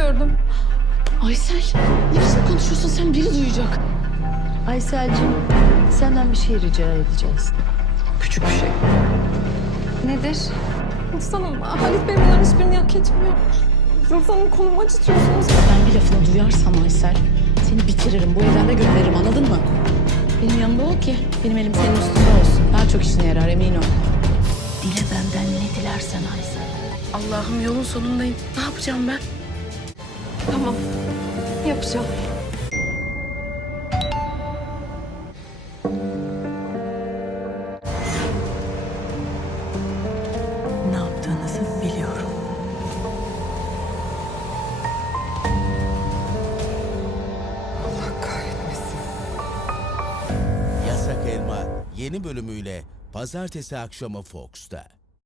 gördüm. Aysel, ne biçim konuşuyorsun sen? Biri duyacak. Aysel'cim senden bir şey rica edeceğiz. Küçük bir şey. Nedir? Hanım, Halit Bey bunların hiçbirini hak etmiyor. Yıldız Hanım konumu acıtıyorsunuz. Ben bir lafını duyarsam Aysel, seni bitiririm. Bu evden de gönderirim anladın mı? Benim yanımda ol ki benim elim senin üstünde olsun. Daha çok işine yarar emin ol. Dile benden ne dilersen Aysel. Allah'ım yolun sonundayım. Ne yapacağım ben? Tamam, yapacağım. Ne yaptığınızı biliyorum. Yasak Elma yeni bölümüyle pazartesi akşamı Fox'ta.